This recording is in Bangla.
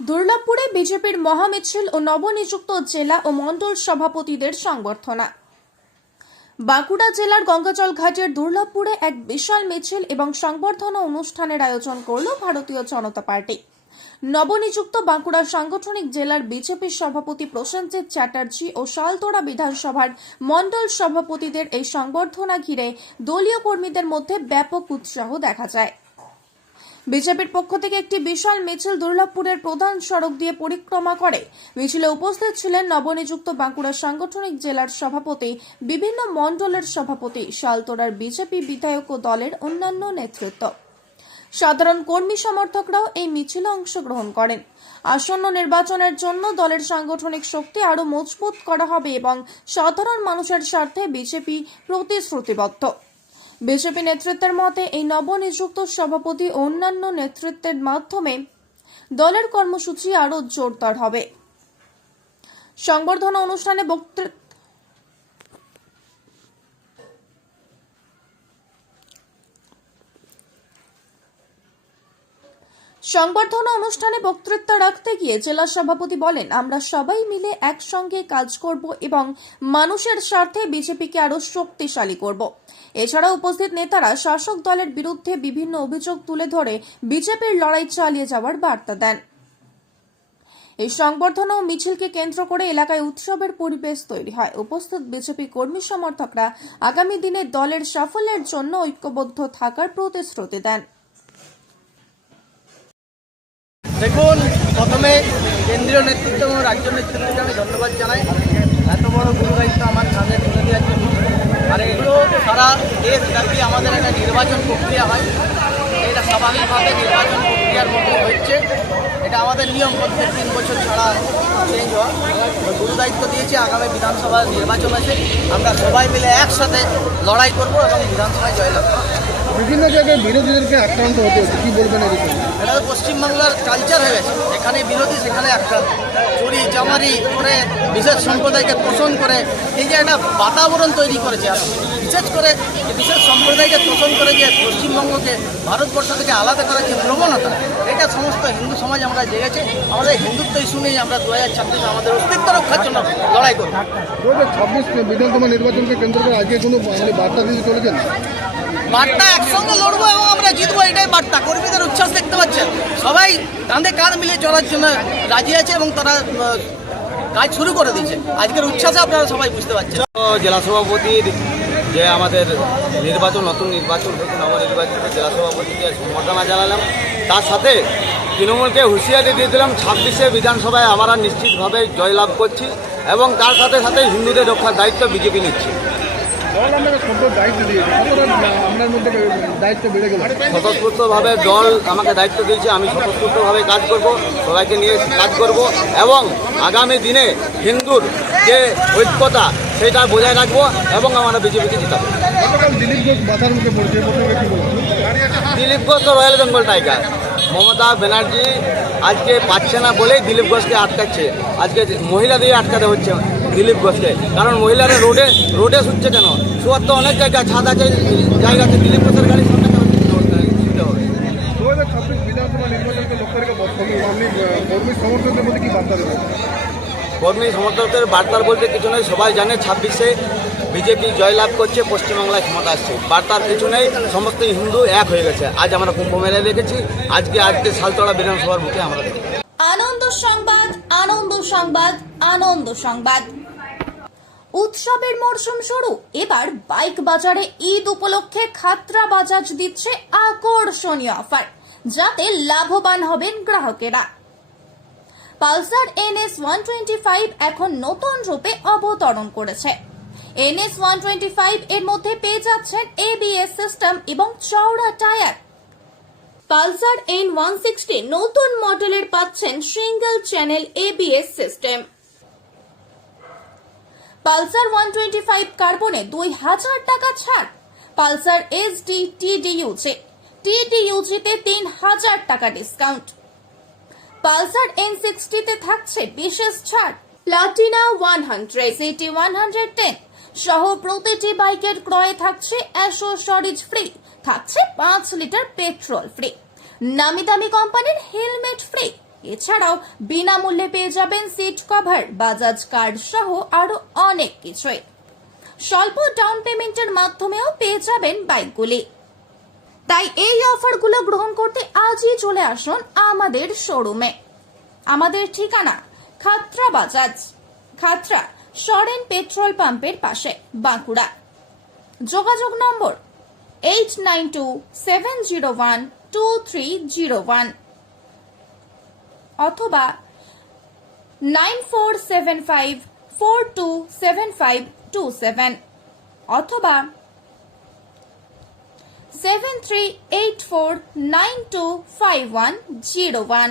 দুর্লভপুরে বিজেপির মহামিছিল ও নবনিযুক্ত জেলা ও মণ্ডল সভাপতিদের সংবর্ধনা। বাঁকুড়া জেলার গঙ্গাজল ঘাটের দুর্লভপুরে এক বিশাল মিছিল এবং সংবর্ধনা অনুষ্ঠানের আয়োজন করল ভারতীয় জনতা পার্টি। নবনিযুক্ত বাঁকুড়া সাংগঠনিক জেলার বিজেপির সভাপতি প্রসেনজিৎ চ্যাটার্জি ও শালতোড়া বিধানসভার মণ্ডল সভাপতিদের এই সংবর্ধনা ঘিরে দলীয় কর্মীদের মধ্যে ব্যাপক উৎসাহ দেখা যায়। বিজেপির পক্ষ থেকে একটি বিশাল মিছিল দুর্লভপুরের প্রধান সড়ক দিয়ে পরিক্রমা করে। মিছিলে উপস্থিত ছিলেন নবনিযুক্ত বাঁকুড়া সাংগঠনিক জেলার সভাপতি, বিভিন্ন মণ্ডলের সভাপতি, শালতোড়ার বিজেপি বিধায়ক ও দলের অন্যান্য নেতৃত্ব। সাধারণ কর্মী সমর্থকরাও এই মিছিলে অংশগ্রহণ করেন। আসন্ন নির্বাচনের জন্য দলের সাংগঠনিক শক্তি আরও মজবুত করা হবে এবং সাধারণ মানুষের স্বার্থে বিজেপি প্রতিশ্রুতিবদ্ধ। বিজেপি নেতৃত্বের মতে এই নবনিযুক্ত সভাপতি অন্যান্য নেতৃত্বের মাধ্যমে দলের কর্মসূচি আরও জোরদার হবে। সংবর্ধনা অনুষ্ঠানে বক্তৃতা সংবর্ধনা অনুষ্ঠানে বক্তৃতা রাখতে গিয়ে জেলা সভাপতি বলেন, আমরা সবাই মিলে একসঙ্গে কাজ করব এবং মানুষের স্বার্থে বিজেপিকে আরও শক্তিশালী করব। এছাড়া উপস্থিত নেতারা শাসক দলের বিরুদ্ধে বিভিন্ন অভিযোগ তুলে ধরে বিজেপির লড়াই চালিয়ে যাওয়ার বার্তা দেন। এই সংবর্ধনা ও মিছিলকে কেন্দ্র করে এলাকায় উৎসবের পরিবেশ তৈরি হয়। উপস্থিত বিজেপি কর্মী সমর্থকরা আগামী দিনে দলের সাফল্যের জন্য ঐক্যবদ্ধ থাকার প্রতিশ্রুতি দেন। দেখুন, প্রথমে কেন্দ্রীয় নেতৃত্ব এবং রাজ্য নেতৃত্বকে আমি ধন্যবাদ জানাই। এত বড় গুরু দায়িত্ব আমার কাঁধে তুলে দেওয়ার জন্য আর এগুলো সারা দেশ ব্যাপী আমাদের একটা নির্বাচন প্রক্রিয়া হয়। এটা স্বাভাবিকভাবে নির্বাচন প্রক্রিয়ার মধ্যে হচ্ছে। এটা আমাদের নিয়ম, প্রত্যেক তিন বছর ছাড়া চেঞ্জ হয়। গুরু দায়িত্ব দিয়েছে, আগামী বিধানসভা নির্বাচন আছে। আমরা সবাই মিলে একসাথে লড়াই করব এবং বিধানসভায় জয়লাভ বিভিন্ন জায়গায় বিরোধীদেরকে আক্রান্ত হতে হচ্ছে। কি বলবেন এই এটা পশ্চিমবাংলার কালচার হয়ে গেছে। এখানে বিরোধী সেখানে একটা চুরি জামারি করে বিশেষ সম্প্রদায়কে পোষণ করে এই যে একটা বাতাবরণ তৈরি করেছে আর বিশেষ করে বিশেষ সম্প্রদায়কে তোষণ করে যে পশ্চিমবঙ্গকে ভারতবর্ষ থেকে আলাদা করার যে প্রবণতা এটা সমস্ত হিন্দু সমাজ আমরা জেগেছে আমাদের হিন্দুত্ব ইস্যু নিয়ে আমরা দু হাজার ছাব্বিশে আমাদের অস্তিত্ব রক্ষার জন্য লড়াই করব। দু হাজার ছাব্বিশ বিধানসভা নির্বাচনকে কেন্দ্র করে আজকে কোনো মানে বার্তা দিতে চলেছেন? বার্তা একসঙ্গে লড়বো এবং আমরা জিতবো, এটাই বার্তা। কর্মীদের উচ্ছ্বাস দেখতে পাচ্ছেন। সবাই কাঁধে কাঁধ মিলিয়ে চলার জন্য রাজি আছে এবং তারা কাজ শুরু করে দিয়েছে। আজকের উচ্ছ্বাসে আপনারা সবাই বুঝতে পারছেন। জেলা সভাপতির যে আমাদের নির্বাচন, নতুন নির্বাচন নবনির্বাচিত জেলা সভাপতিকে সম্বর্ধনা জানালাম। তার সাথে তৃণমূলকে হুঁশিয়ারি দিয়ে দিলাম, ছাব্বিশে বিধানসভায় আমরা নিশ্চিতভাবে জয়লাভ করছি এবং তার সাথে সাথে হিন্দুদের রক্ষার দায়িত্ব বিজেপি নিচ্ছে। দল আপনাকে সম্পদ দায়িত্ব দিয়েছে। আপনার মধ্যে দায়িত্ব বেড়ে গেল। স্বতঃস্ফূর্তভাবে দল আমাকে দায়িত্ব দিয়েছে আমি স্বতঃস্ফূর্তভাবে কাজ করব সবাইকে নিয়ে কাজ করব এবং আগামী দিনে হিন্দুর যে ঐক্যতা সেটা বজায় রাখব এবং আমরা বিজেপিকে জিতাবো। দিলীপ ঘোষ বাধার মুখে পড়ছে প্রথমে কি বলছেন দিলীপ ঘোষ তো royal Bengal tiger Mamata Banerjee আজকে পাচ্ছে না বলেই দিলীপ ঘোষকে আটকাচ্ছে। আজকে মহিলা দিয়ে আটকাতে হচ্ছে। দিলীপ ঘোষকে কারণ মহিলারা রোডে রোডে শুচ্ছে কেন? শুয়ার তো অনেক জায়গা ছাদ আছে জায়গা আছে দিলীপ ঘোষের গাড়ি সামনে কর্মী সমর্থকদের বার্তার বলতে কিছু নেই সবাই জানে ছাব্বিশে বিজেপি জয়লাভ করছে পশ্চিমবাংলায় ক্ষমতা আসছে। বার্তার কিছু নেই সমস্ত হিন্দু এক হয়ে গেছে। আজ আমরা কুম্ভ মেলায় দেখেছি আজকে আজকে সালতলা বিধানসভার মুখে আমরা দেখেছি। আনন্দ সংবাদ আনন্দ সংবাদ আনন্দ সংবাদ। উৎসবের মরশুম শুরু। এবার বাইক বাজারে ঈদ উপলক্ষে খাতরা বাজাজ দিচ্ছে আকর্ষণীয় অফার, যাতে লাভবান হবেন গ্রাহকেরা। Pulsar NS one twenty five এখন নতুন রূপে অবতরণ করেছে। এনএস ওয়ান টোয়েন্টি ফাইভ এর মধ্যে পেয়ে যাচ্ছেন এবিএস সিস্টেম এবং চওড়া tyre. Pulsar N one sixty নতুন মডেলের পাচ্ছেন single channel ABS system. Pulsar one twenty five কার্বনে দুই হাজার টাকা ছাড়। পালসার এস ডি টিডিইউজি টিডিইউজিতে তিন হাজার টাকা ডিসকাউন্ট পালসার এন সিক্সটিতে থাকছে বিশেষ ছাড়। Platina one hundred CT one hundred ten সহ প্রতিটি বাইকের ক্রয়ে থাকছে অ্যাসোসরিজ ফ্রি থাকছে পাঁচ লিটার পেট্রোল ফ্রি নামি দামি কোম্পানির হেলমেট ফ্রি এছাড়াও বিনামূল্যে পেয়ে যাবেন সিট কভার বাজাজ কার্ড সহ আরও অনেক কিছুই। স্বল্প ডাউন পেমেন্টের মাধ্যমেও পেয়ে যাবেন বাইকগুলি তাই এই অফারগুলো গ্রহণ করতে আজই চলে আসুন আমাদের শোরুমে আমাদের ঠিকানা খাত্রা বাজাজ খাত্রা সরেন পেট্রোল পাম্পের পাশে, বাঁকুড়া। যোগাযোগ number eight nine two seven zero one two three zero one অথবা nine four seven five four two seven five two seven অথবা seven three eight four nine two five one zero one